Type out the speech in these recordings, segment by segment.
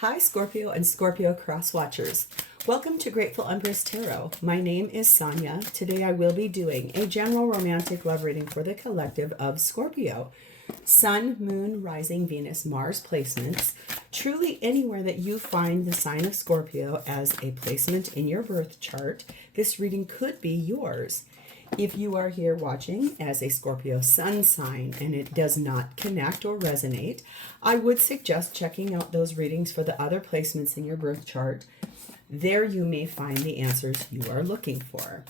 Hi, Scorpio and Scorpio cross watchers. Welcome to Grateful Empress Tarot. My name is Sonia. Today I will be doing a general romantic love reading for the collective of Scorpio. Sun, Moon, Rising, Venus, Mars placements. Truly anywhere that you find the sign of Scorpio as a placement in your birth chart, this reading could be yours. If you are here watching as a Scorpio sun sign and it does not connect or resonate, I would suggest checking out those readings for the other placements in your birth chart. There you may find the answers you are looking for.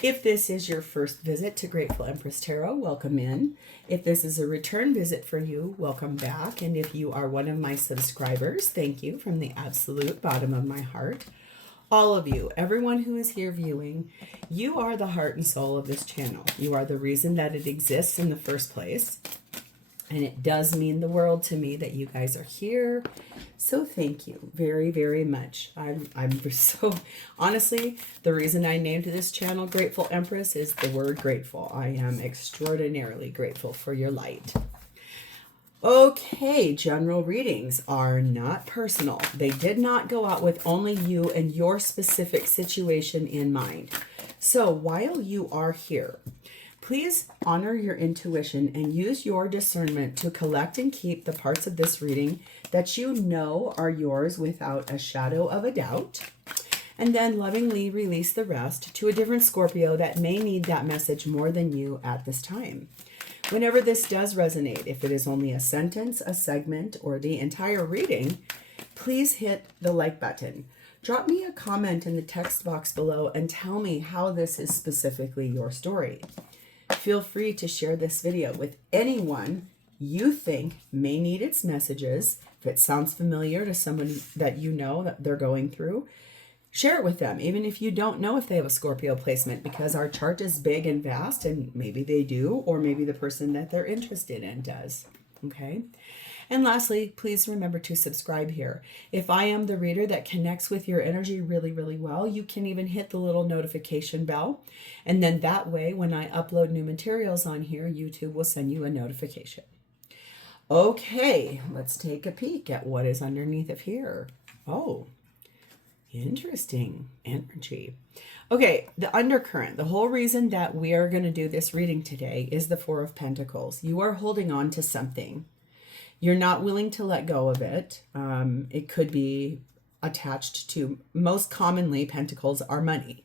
If this is your first visit to Grateful Empress Tarot, welcome in. If this is a return visit for you, welcome back. And if you are one of my subscribers, thank you from the absolute bottom of my heart. All of you, everyone who is here viewing, you are the heart and soul of this channel. You are the reason that it exists in the first place. And it does mean the world to me that you guys are here. So thank you very, very much. I'm so, honestly, the reason I named this channel Grateful Empress is the word grateful. I am extraordinarily grateful for your light. Okay, general readings are not personal. They did not go out with only you and your specific situation in mind. So while you are here, please honor your intuition and use your discernment to collect and keep the parts of this reading that you know are yours without a shadow of a doubt. And then lovingly release the rest to a different Scorpio that may need that message more than you at this time. Whenever this does resonate, if it is only a sentence, a segment, or the entire reading, please hit the like button. Drop me a comment in the text box below and tell me how this is specifically your story. Feel free to share this video with anyone you think may need its messages. If it sounds familiar to someone that you know that they're going through, share it with them, even if you don't know if they have a Scorpio placement, because our chart is big and vast, and maybe they do, or maybe the person that they're interested in does. Okay? And lastly, please remember to subscribe here. If I am the reader that connects with your energy really, really well, you can even hit the little notification bell. And then that way, when I upload new materials on here, YouTube will send you a notification. Okay, let's take a peek at what is underneath of here. Oh, interesting energy. Okay, the undercurrent, the whole reason that we are going to do this reading today is the Four of Pentacles. You are holding on to something. You're not willing to let go of it. It could be attached to, most commonly, pentacles are money.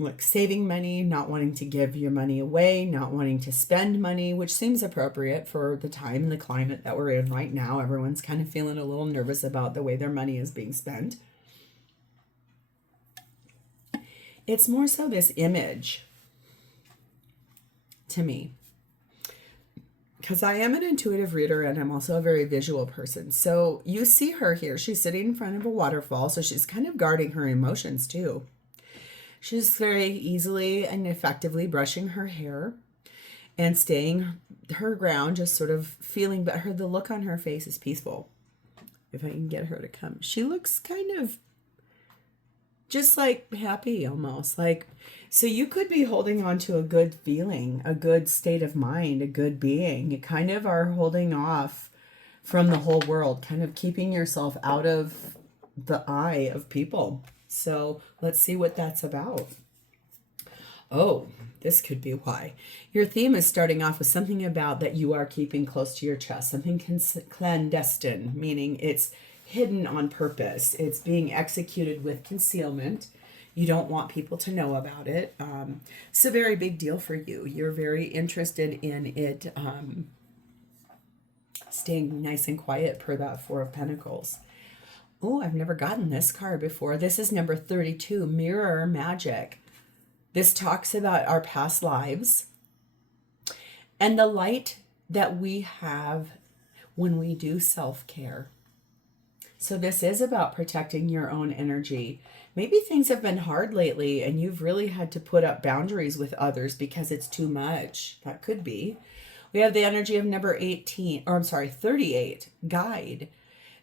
Like saving money, not wanting to give your money away, not wanting to spend money, which seems appropriate for the time and the climate that we're in right now. Everyone's kind of feeling a little nervous about the way their money is being spent. It's more so this image to me, because I am an intuitive reader and I'm also a very visual person. So you see her here. She's sitting in front of a waterfall, so she's kind of guarding her emotions too. She's very easily and effectively brushing her hair and staying her ground, just sort of feeling, but the look on her face is peaceful. If I can get her to come. She looks kind of just like happy almost. Like, so you could be holding on to a good feeling, a good state of mind, a good being. You kind of are holding off from the whole world, kind of keeping yourself out of the eye of people. So let's see what that's about. Oh, this could be why. Your theme is starting off with something about that you are keeping close to your chest, something clandestine, meaning it's hidden on purpose. It's being executed with concealment. You don't want people to know about it. It's a very big deal for you. You're very interested in it staying nice and quiet per that Four of Pentacles. Oh, I've never gotten this card before. This is number 32, Mirror Magic. This talks about our past lives and the light that we have when we do self-care. So this is about protecting your own energy. Maybe things have been hard lately and you've really had to put up boundaries with others because it's too much. That could be. We have the energy of number 38, Guide.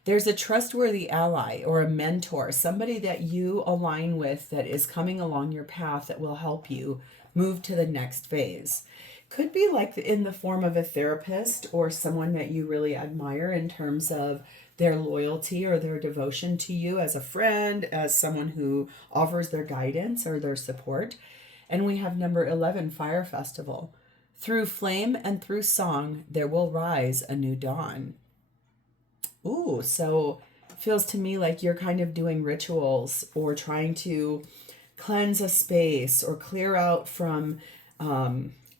There's a trustworthy ally or a mentor, somebody that you align with that is coming along your path that will help you move to the next phase. Could be like in the form of a therapist or someone that you really admire in terms of their loyalty or their devotion to you as a friend, as someone who offers their guidance or their support. And we have number 11, Fire Festival. Through flame and through song, there will rise a new dawn. Ooh, so feels to me like you're kind of doing rituals or trying to cleanse a space or clear out from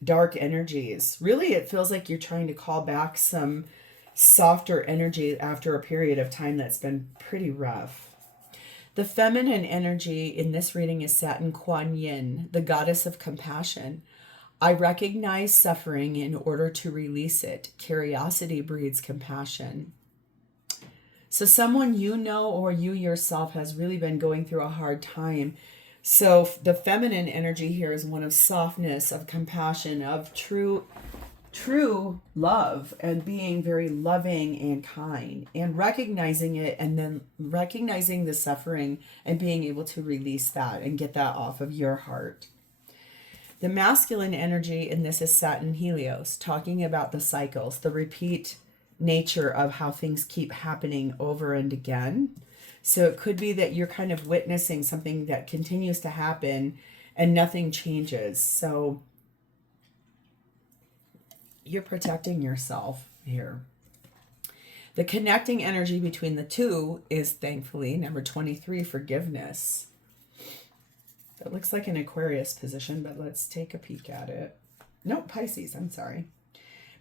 dark energies. Really, it feels like you're trying to call back some softer energy after a period of time that's been pretty rough. The feminine energy in this reading is sat in Kuan Yin, the goddess of compassion. I recognize suffering in order to release it. Curiosity breeds compassion. So someone you know or you yourself has really been going through a hard time. So the feminine energy here is one of softness, of compassion, of true love, and being very loving and kind, and recognizing it, and then recognizing the suffering and being able to release that and get that off of your heart. The masculine energy in this is Saturn Helios, talking about the cycles, the repeat nature of how things keep happening over and again. So it could be that you're kind of witnessing something that continues to happen and nothing changes. So you're protecting yourself here. The connecting energy between the two is, thankfully, number 23, forgiveness. That looks like an Aquarius position, but let's take a peek at it. No, Pisces, I'm sorry.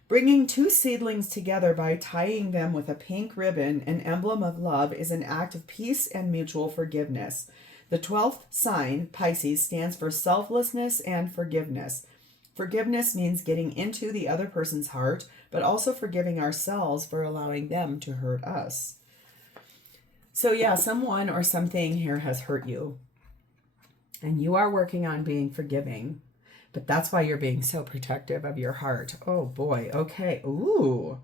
Bringing two seedlings together by tying them with a pink ribbon, an emblem of love, is an act of peace and mutual forgiveness. The 12th sign, Pisces, stands for selflessness and forgiveness. Forgiveness means getting into the other person's heart, but also forgiving ourselves for allowing them to hurt us. So yeah, someone or something here has hurt you. And you are working on being forgiving. But that's why you're being so protective of your heart. Oh boy, okay. Ooh,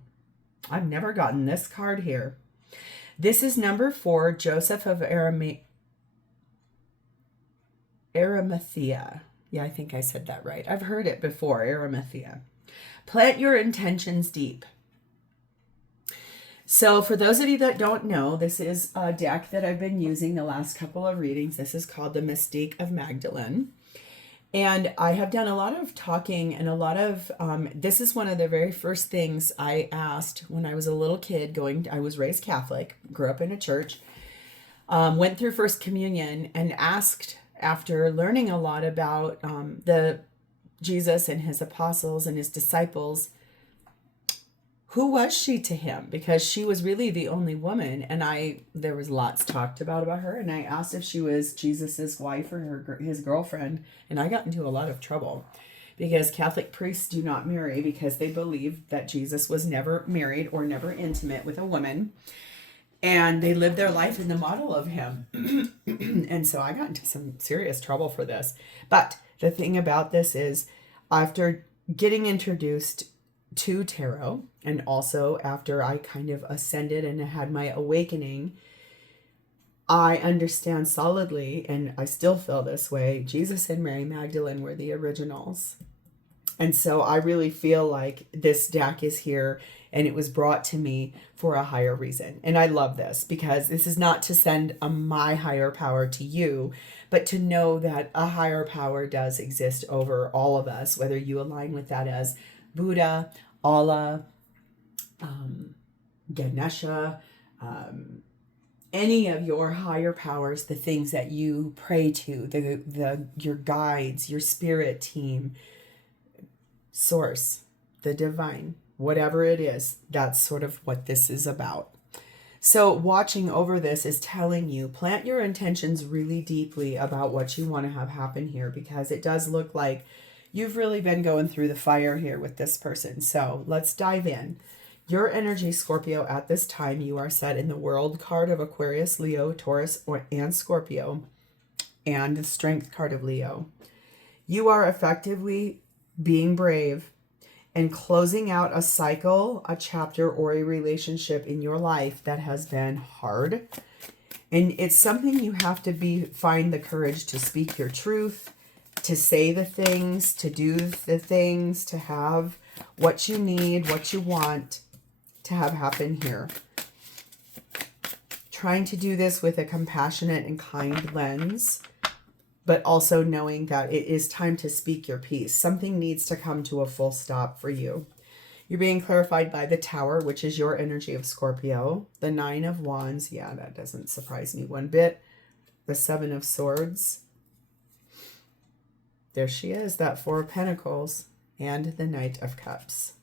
I've never gotten this card here. This is number 4, Joseph of Arimathea. Yeah, I think I said that right. I've heard it before, Arimathea. Plant your intentions deep. So for those of you that don't know, this is a deck that I've been using the last couple of readings. This is called the Mystique of Magdalene. And I have done a lot of talking and a lot of, this is one of the very first things I asked when I was a little kid I was raised Catholic, grew up in a church, went through First Communion and asked, after learning a lot about the Jesus and his apostles and his disciples, who was she to him? Because she was really the only woman, and there was lots talked about her, and I asked if she was Jesus's wife or his girlfriend, and I got into a lot of trouble because Catholic priests do not marry because they believe that Jesus was never married or never intimate with a woman. And they lived their life in the model of him. And so I got into some serious trouble for this. But the thing about this is, after getting introduced to tarot, and also after I kind of ascended and had my awakening, I understand solidly, and I still feel this way, Jesus and Mary Magdalene were the originals. And so I really feel like this deck is here and it was brought to me for a higher reason. And I love this because this is not to send my higher power to you, but to know that a higher power does exist over all of us, whether you align with that as Buddha, Allah, Ganesha, any of your higher powers, the things that you pray to, your guides, your spirit team, source, the divine, whatever it is, that's sort of what this is about. So watching over this is telling you, plant your intentions really deeply about what you want to have happen here, because it does look like you've really been going through the fire here with this person. So let's dive in. Your energy, Scorpio, at this time, you are set in the World card of Aquarius, Leo, Taurus, and Scorpio, and the Strength card of Leo. You are effectively being brave and closing out a cycle, a chapter, or a relationship in your life that has been hard. And it's something you have to find the courage to speak your truth, to say the things, to do the things, to have what you need, what you want to have happen here. Trying to do this with a compassionate and kind lens, but also knowing that it is time to speak your piece. Something needs to come to a full stop for you. You're being clarified by the Tower, which is your energy of Scorpio. The Nine of Wands, yeah, that doesn't surprise me one bit. The Seven of Swords. There she is, that Four of Pentacles. And the Knight of Cups.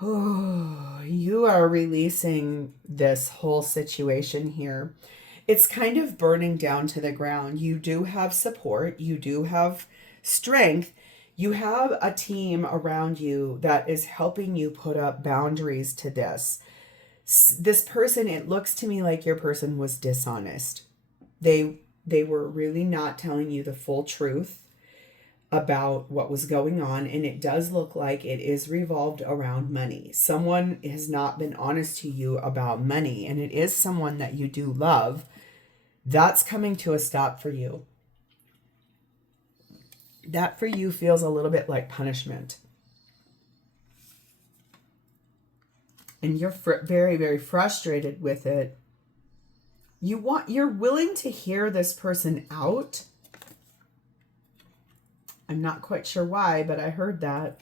Oh, you are releasing this whole situation here. It's kind of burning down to the ground. You do have support. You do have strength. You have a team around you that is helping you put up boundaries to this. This person, it looks to me like your person was dishonest. They were really not telling you the full truth about what was going on, and it does look like it is revolved around money. Someone has not been honest to you about money, and it is someone that you do love. That's coming to a stop for you. That for you feels a little bit like punishment. And you're very, very frustrated with it. You're willing to hear this person out. I'm not quite sure why, but I heard that.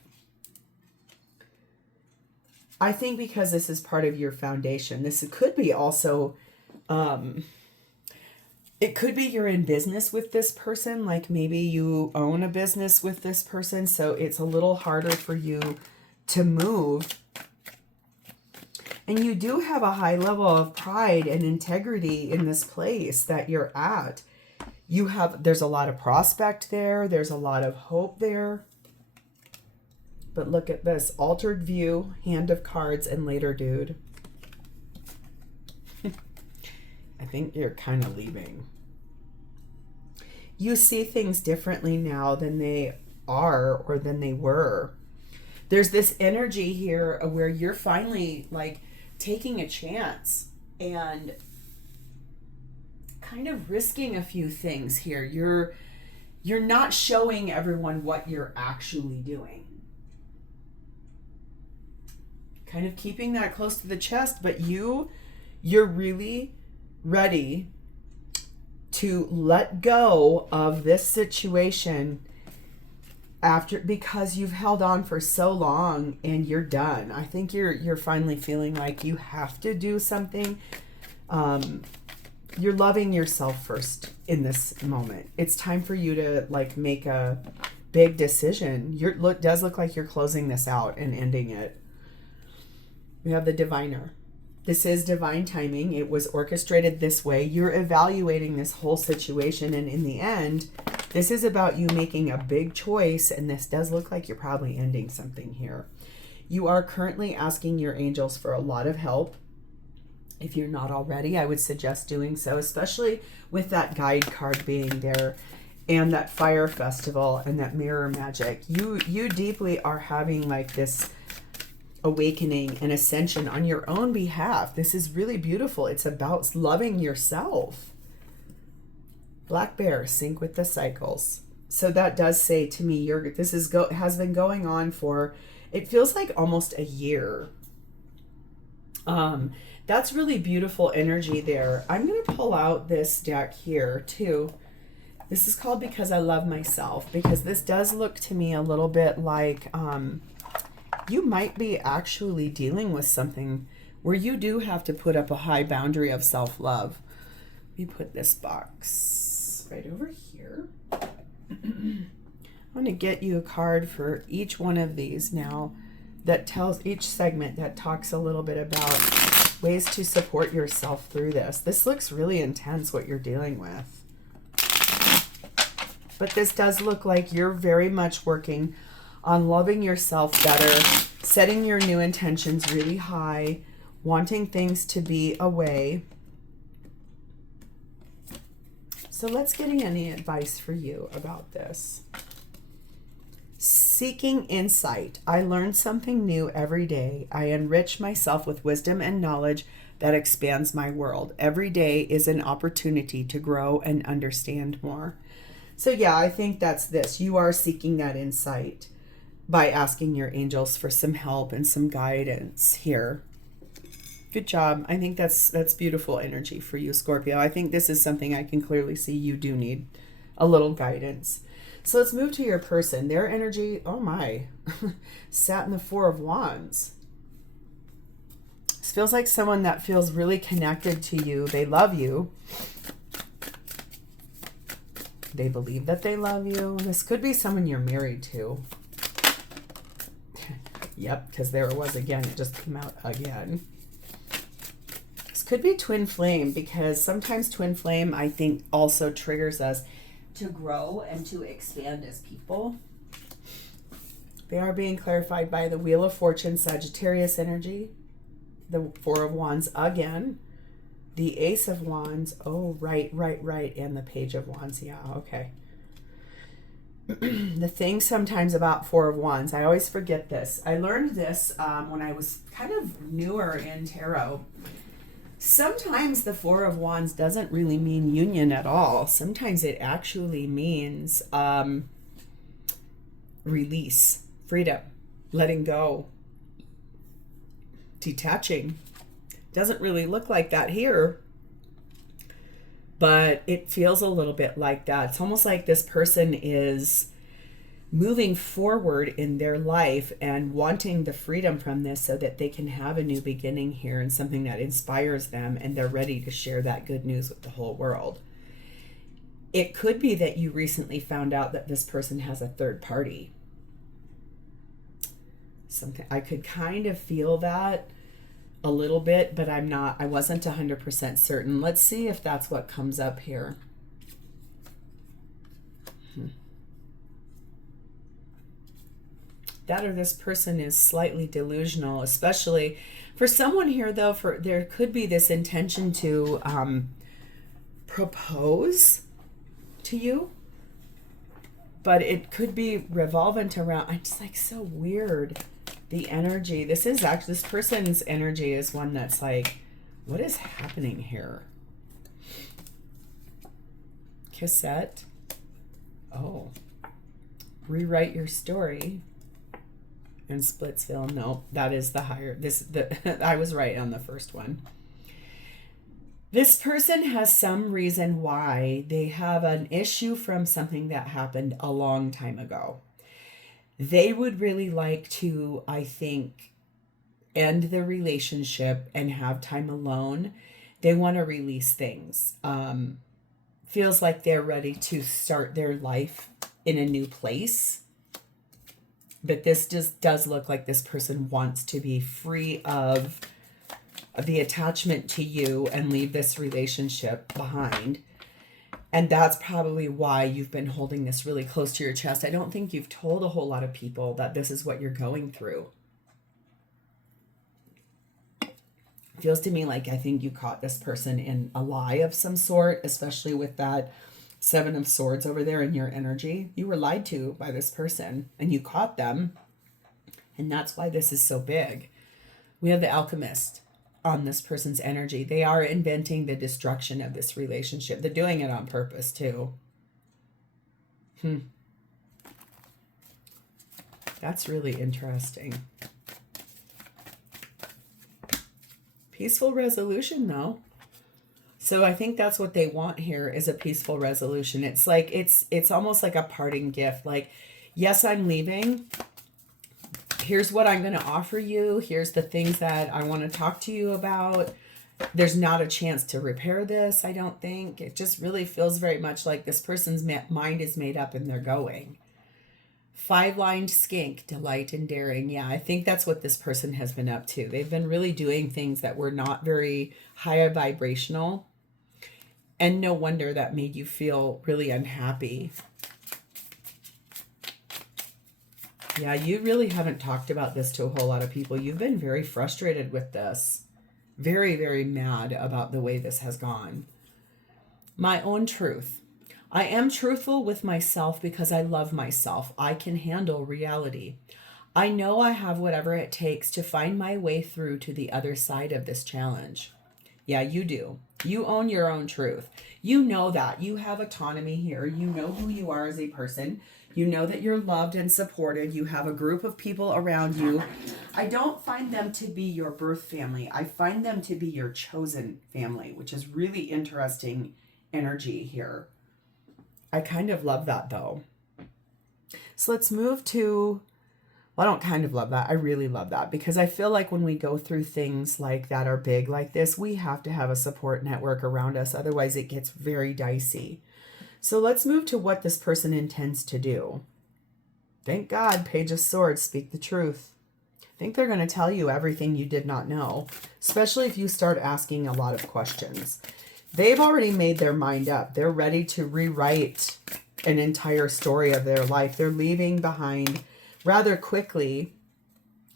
I think because this is part of your foundation. This could be also, it could be you're in business with this person. Like maybe you own a business with this person, so it's a little harder for you to move. And you do have a high level of pride and integrity in this place that you're at. There's a lot of prospect there. There's a lot of hope there. But look at this. Altered view, Hand of Cards, and later dude. I think you're kind of leaving. You see things differently now than they are or than they were. There's this energy here where you're finally like taking a chance and kind of risking a few things here. You're not showing everyone what you're actually doing. Kind of keeping that close to the chest, but you're really ready to let go of this situation because you've held on for so long and you're done. I think you're finally feeling like you have to do something. You're loving yourself first in this moment. It's time for you to like make a big decision. Does look like you're closing this out and ending it. We have the Diviner. This is divine timing. It was orchestrated this way. You're evaluating this whole situation, and in the end, this is about you making a big choice, and this does look like you're probably ending something here. You are currently asking your angels for a lot of help. If you're not already, I would suggest doing so, especially with that guide card being there and that fire festival and that mirror magic. You deeply are having like this awakening and ascension on your own behalf. This is really beautiful. It's about loving yourself. Black Bear, sync with the cycles. So that does say to me, this has been going on for, it feels like almost a year. That's really beautiful energy there. I'm going to pull out this deck here too. This is called Because I Love Myself, because this does look to me a little bit like you might be actually dealing with something where you do have to put up a high boundary of self-love. Let me put this box right over here. I'm going to get you a card for each one of these now that tells each segment that talks a little bit about ways to support yourself through this. This looks really intense, what you're dealing with. But this does look like you're very much working on loving yourself better, setting your new intentions really high, wanting things to be a way. So let's get any advice for you about this. Seeking insight. I learn something new every day. I enrich myself with wisdom and knowledge that expands my world. Every day is an opportunity to grow and understand more. So yeah, I think that's this. You are seeking that insight by asking your angels for some help and some guidance here. Good job. I think that's beautiful energy for you, Scorpio. I think this is something I can clearly see you do need a little guidance. So let's move to your person. Their energy, oh my, sat in the Four of Wands. This feels like someone that feels really connected to you. They love you. They believe that they love you. This could be someone you're married to. Yep, because there it was again. It just came out again. This could be twin flame, because sometimes twin flame, I think, also triggers us to grow and to expand as people. They are being clarified by the Wheel of Fortune, Sagittarius energy, the Four of Wands again, the Ace of Wands, oh, right, and the Page of Wands, yeah, okay. The thing sometimes about Four of Wands, I always forget this. I learned this when I was kind of newer in tarot. Sometimes the Four of Wands doesn't really mean union at all. Sometimes it actually means release, freedom, letting go, detaching. Doesn't really look like that here, but it feels a little bit like that. It's almost like this person is moving forward in their life and wanting the freedom from this so that they can have a new beginning here and something that inspires them, and they're ready to share that good news with the whole world. It could be that you recently found out that this person has a third party. Something I could kind of feel that a little bit, but I wasn't 100% certain. Let's see if that's what comes up here. That or this person is slightly delusional, especially for someone here, though. There could be this intention to propose to you, but it could be revolvent around. It's like so weird. The energy. This person's energy is one that's like, what is happening here? Cassette. Oh, rewrite your story. And Splitsville. No, that is the higher. I was right on the first one. This person has some reason why they have an issue from something that happened a long time ago. They would really like to, I think, end the relationship and have time alone. They want to release things. Feels like they're ready to start their life in a new place. But this just does look like this person wants to be free of the attachment to you and leave this relationship behind. And that's probably why you've been holding this really close to your chest. I don't think you've told a whole lot of people that this is what you're going through. Feels to me like I think you caught this person in a lie of some sort, especially with that Seven of Swords over there in your energy. You were lied to by this person and you caught them. And that's why this is so big. We have the Alchemist on this person's energy. They are inventing the destruction of this relationship. They're doing it on purpose too. That's really interesting. Peaceful resolution though. So I think that's what they want here is a peaceful resolution. It's like, it's almost like a parting gift. Like, yes, I'm leaving. Here's what I'm going to offer you. Here's the things that I want to talk to you about. There's not a chance to repair this, I don't think. It just really feels very much like this person's mind is made up and they're going. Five-lined skink, delight and daring. Yeah, I think that's what this person has been up to. They've been really doing things that were not very high vibrational. And no wonder that made you feel really unhappy. Yeah, you really haven't talked about this to a whole lot of people. You've been very frustrated with this. Very, very mad about the way this has gone. My own truth. I am truthful with myself because I love myself. I can handle reality. I know I have whatever it takes to find my way through to the other side of this challenge. Yeah, you do. You own your own truth. You know that. You have autonomy here. You know who you are as a person. You know that you're loved and supported. You have a group of people around you. I don't find them to be your birth family. I find them to be your chosen family, which is really interesting energy here. I kind of love that though. So let's move to, well, I don't kind of love that. I really love that because I feel like when we go through things like that are big like this, we have to have a support network around us. Otherwise it gets very dicey. So let's move to what this person intends to do. Thank God, Page of Swords, speak the truth. I think they're going to tell you everything you did not know, especially if you start asking a lot of questions. They've already made their mind up. They're ready to rewrite an entire story of their life. They're leaving behind rather quickly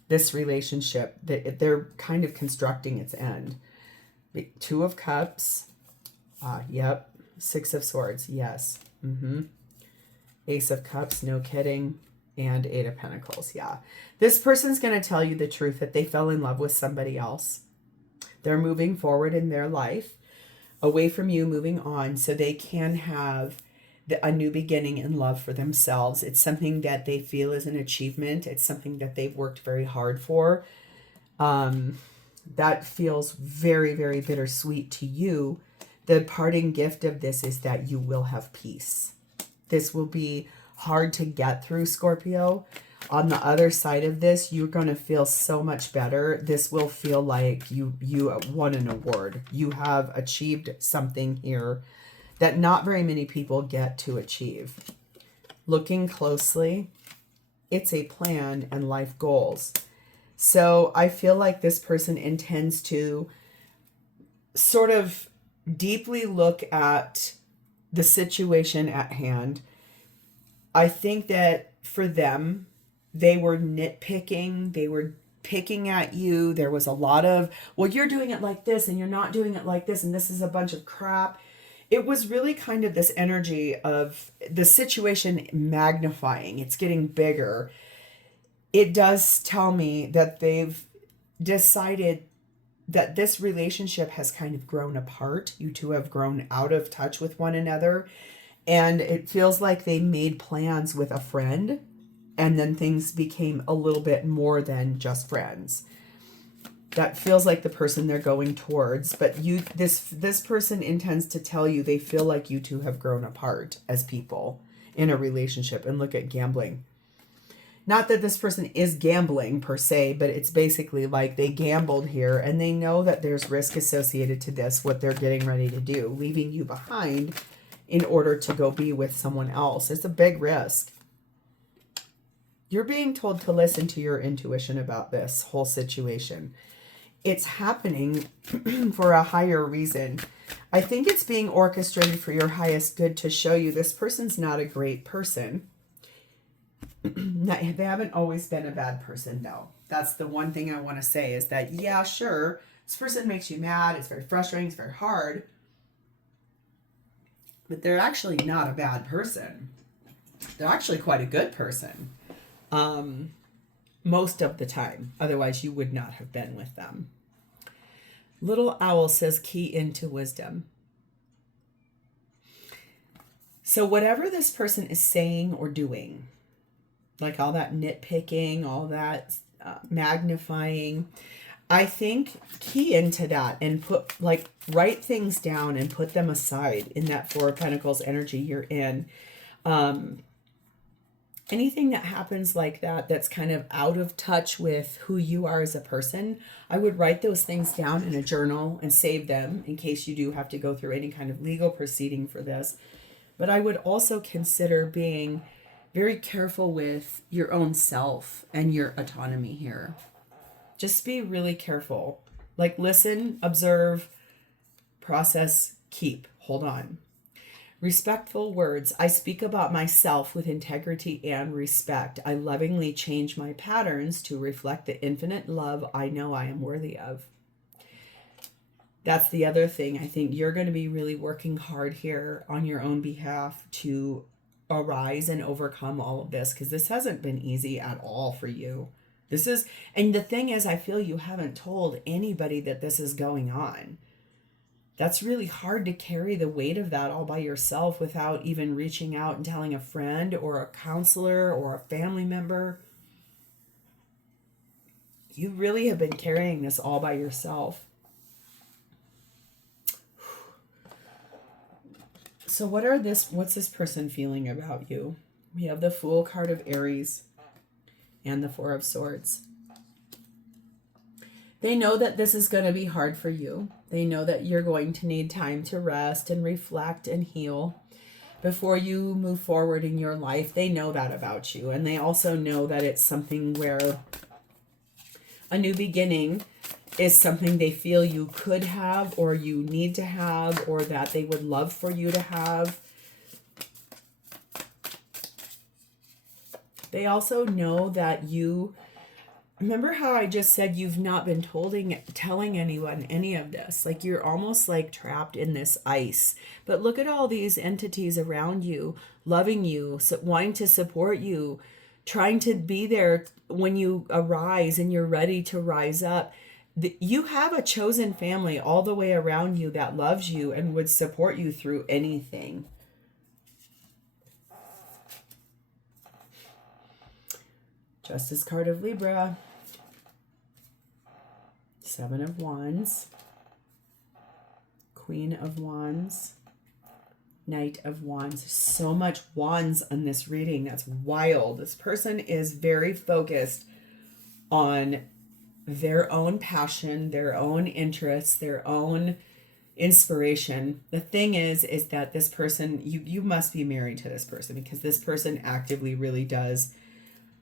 this relationship. They're kind of constructing its end. Two of Cups. Yep. Six of Swords, yes. Ace of Cups, no kidding. And Eight of Pentacles, yeah. This person's going to tell you the truth that they fell in love with somebody else. They're moving forward in their life, away from you, moving on, so they can have a new beginning in love for themselves. It's something that they feel is an achievement. It's something that they've worked very hard for. That feels very, very bittersweet to you. The parting gift of this is that you will have peace. This will be hard to get through, Scorpio. On the other side of this, you're going to feel so much better. This will feel like you won an award. You have achieved something here that not very many people get to achieve. Looking closely, it's a plan and life goals. So I feel like this person intends to sort of deeply look at the situation at hand. I think that for them, they were nitpicking. They were picking at you. There was a lot of, well, you're doing it like this and you're not doing it like this and this is a bunch of crap. It was really kind of this energy of the situation magnifying. It's getting bigger. It does tell me that they've decided that this relationship has kind of grown apart. You two have grown out of touch with one another. And it feels like they made plans with a friend. And then things became a little bit more than just friends. That feels like the person they're going towards. But this person intends to tell you they feel like you two have grown apart as people in a relationship. And look at gambling. Not that this person is gambling per se, but it's basically like they gambled here and they know that there's risk associated to this, what they're getting ready to do, leaving you behind in order to go be with someone else. It's a big risk. You're being told to listen to your intuition about this whole situation. It's happening for a higher reason. I think it's being orchestrated for your highest good to show you this person's not a great person. They haven't always been a bad person, though. That's the one thing I want to say is that, yeah, sure, this person makes you mad. It's very frustrating. It's very hard. But they're actually not a bad person. They're actually quite a good person. Most of the time. Otherwise, you would not have been with them. Little Owl says key into wisdom. So whatever this person is saying or doing, like all that nitpicking, all that magnifying, I think key into that and write things down and put them aside in that Four of Pentacles energy you're in. Anything that happens like that, that's kind of out of touch with who you are as a person, I would write those things down in a journal and save them in case you do have to go through any kind of legal proceeding for this. But I would also consider being very careful with your own self and your autonomy here. Just be really careful. Like listen, observe, process, keep, hold on. Respectful words. I speak about myself with integrity and respect. I lovingly change my patterns to reflect the infinite love I know I am worthy of. That's the other thing. I think you're going to be really working hard here on your own behalf to arise and overcome all of this, because this hasn't been easy at all for you. This is, and the thing is, I feel you haven't told anybody that this is going on. That's really hard to carry the weight of that all by yourself without even reaching out and telling a friend or a counselor or a family member. You really have been carrying this all by yourself. So what's this person feeling about you? We have the Fool card of Aries and the Four of Swords. They know that this is going to be hard for you. They know that you're going to need time to rest and reflect and heal before you move forward in your life. They know that about you. And they also know that it's something where a new beginning is something they feel you could have, or you need to have, or that they would love for you to have. They also know that you, remember how I just said you've not been telling anyone any of this? Like, you're almost like trapped in this ice. But look at all these entities around you, loving you, wanting to support you, trying to be there when you arise and you're ready to rise up. You have a chosen family all the way around you that loves you and would support you through anything. Justice card of Libra. Seven of Wands. Queen of Wands. Knight of Wands. So much wands on this reading. That's wild. This person is very focused on their own passion, their own interests, their own inspiration. The thing is that this person, you must be married to this person, because this person actively really does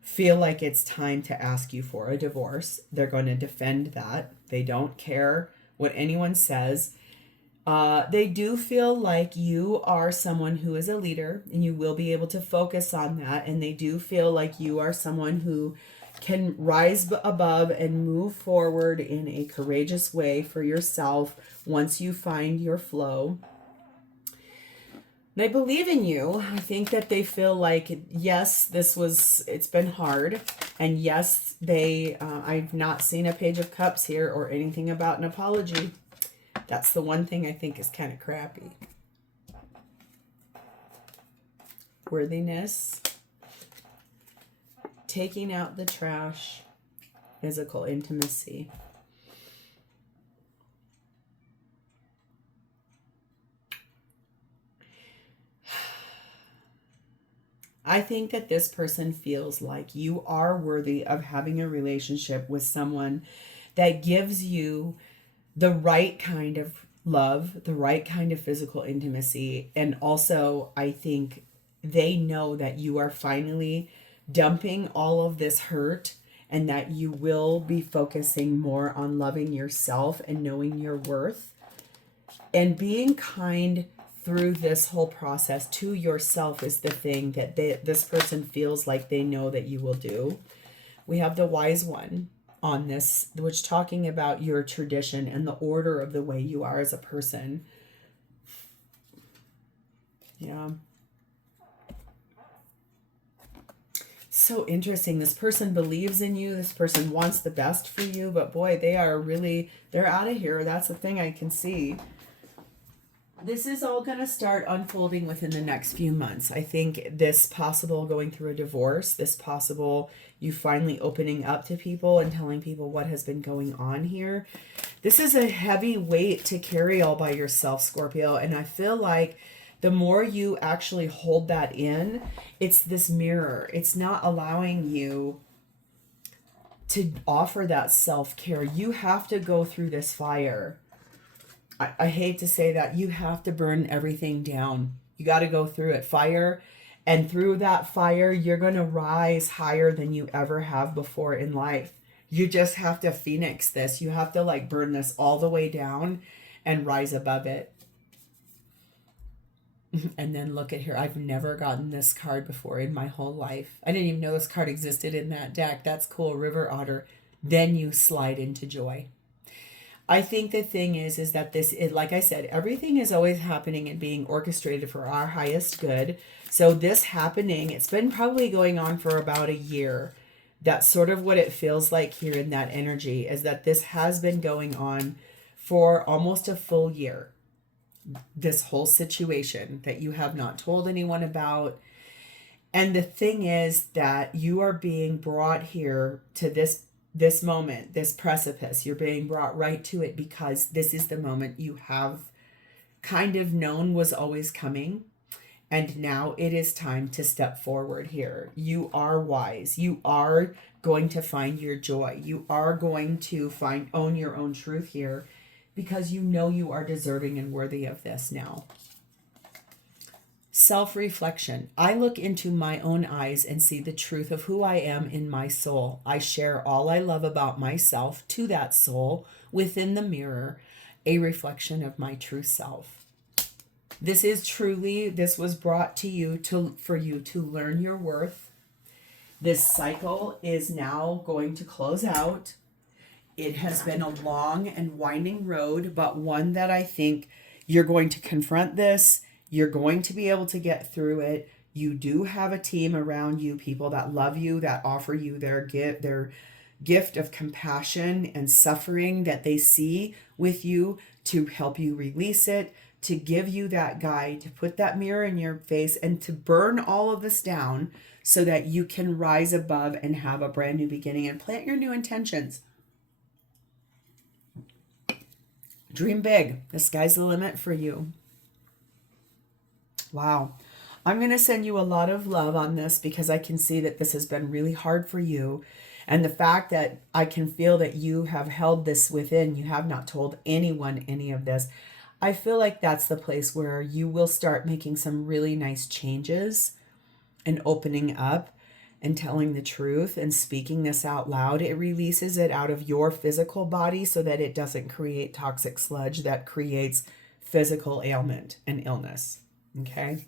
feel like it's time to ask you for a divorce. They're going to defend that. They don't care what anyone says. They do feel like you are someone who is a leader, and you will be able to focus on that. And they do feel like you are someone who can rise above and move forward in a courageous way for yourself once you find your flow. They believe in you. I think that they feel like, yes, it's been hard. And yes, I've not seen a Page of Cups here or anything about an apology. That's the one thing I think is kind of crappy. Worthiness. Taking out the trash. Physical intimacy. I think that this person feels like you are worthy of having a relationship with someone that gives you the right kind of love, the right kind of physical intimacy. And also, I think they know that you are finally dumping all of this hurt, and that you will be focusing more on loving yourself and knowing your worth and being kind through this whole process to yourself is the thing that this person feels like they know that you will do. We have the Wise One on this, which talking about your tradition and the order of the way you are as a person. Yeah. So interesting. This person believes in you. This person wants the best for you, but boy, they're out of here. That's the thing I can see. This is all going to start unfolding within the next few months. I think this possible going through a divorce, this possible you finally opening up to people and telling people what has been going on here. This is a heavy weight to carry all by yourself, Scorpio. And I feel like the more you actually hold that in, it's this mirror. It's not allowing you to offer that self-care. You have to go through this fire. I hate to say that. You have to burn everything down. You got to go through it. Fire. And through that fire, you're going to rise higher than you ever have before in life. You just have to phoenix this. You have to burn this all the way down and rise above it. And then look at here. I've never gotten this card before in my whole life. I didn't even know this card existed in that deck. That's cool. River Otter. Then you slide into joy. I think the thing is that like I said, everything is always happening and being orchestrated for our highest good. So this happening, it's been probably going on for about a year. That's sort of what it feels like here in that energy, is that this has been going on for almost a full year. This whole situation that you have not told anyone about. And the thing is that you are being brought here to this moment, this precipice. You're being brought right to it because this is the moment you have kind of known was always coming. And now it is time to step forward here. You are wise. You are going to find your joy. You are going to own your own truth here, because you know you are deserving and worthy of this now. Self-reflection. I look into my own eyes and see the truth of who I am in my soul. I share all I love about myself to that soul within the mirror, a reflection of my true self. This was brought to you for you to learn your worth. This cycle is now going to close out. It has been a long and winding road, but one that I think you're going to confront this. You're going to be able to get through it. You do have a team around you, people that love you, that offer you their gift of compassion and suffering that they see with you to help you release it, to give you that guide, to put that mirror in your face and to burn all of this down so that you can rise above and have a brand new beginning and plant your new intentions. Dream big. The sky's the limit for you. Wow. I'm going to send you a lot of love on this because I can see that this has been really hard for you. And the fact that I can feel that you have held this within, you have not told anyone any of this. I feel like that's the place where you will start making some really nice changes and opening up and telling the truth and speaking this out loud. It releases it out of your physical body so that it doesn't create toxic sludge that creates physical ailment and illness. Okay.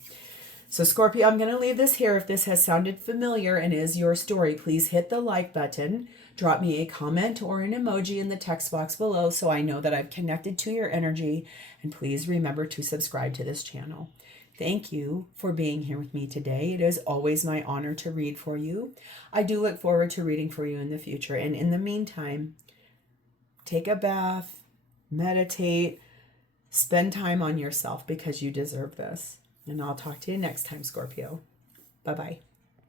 So Scorpio, I'm going to leave this here. If this has sounded familiar and is your story, please hit the like button. Drop me a comment or an emoji in the text box below so I know that I've connected to your energy. And please remember to subscribe to this channel. Thank you for being here with me today. It is always my honor to read for you. I do look forward to reading for you in the future. And in the meantime, take a bath, meditate, spend time on yourself because you deserve this. And I'll talk to you next time, Scorpio. Bye-bye.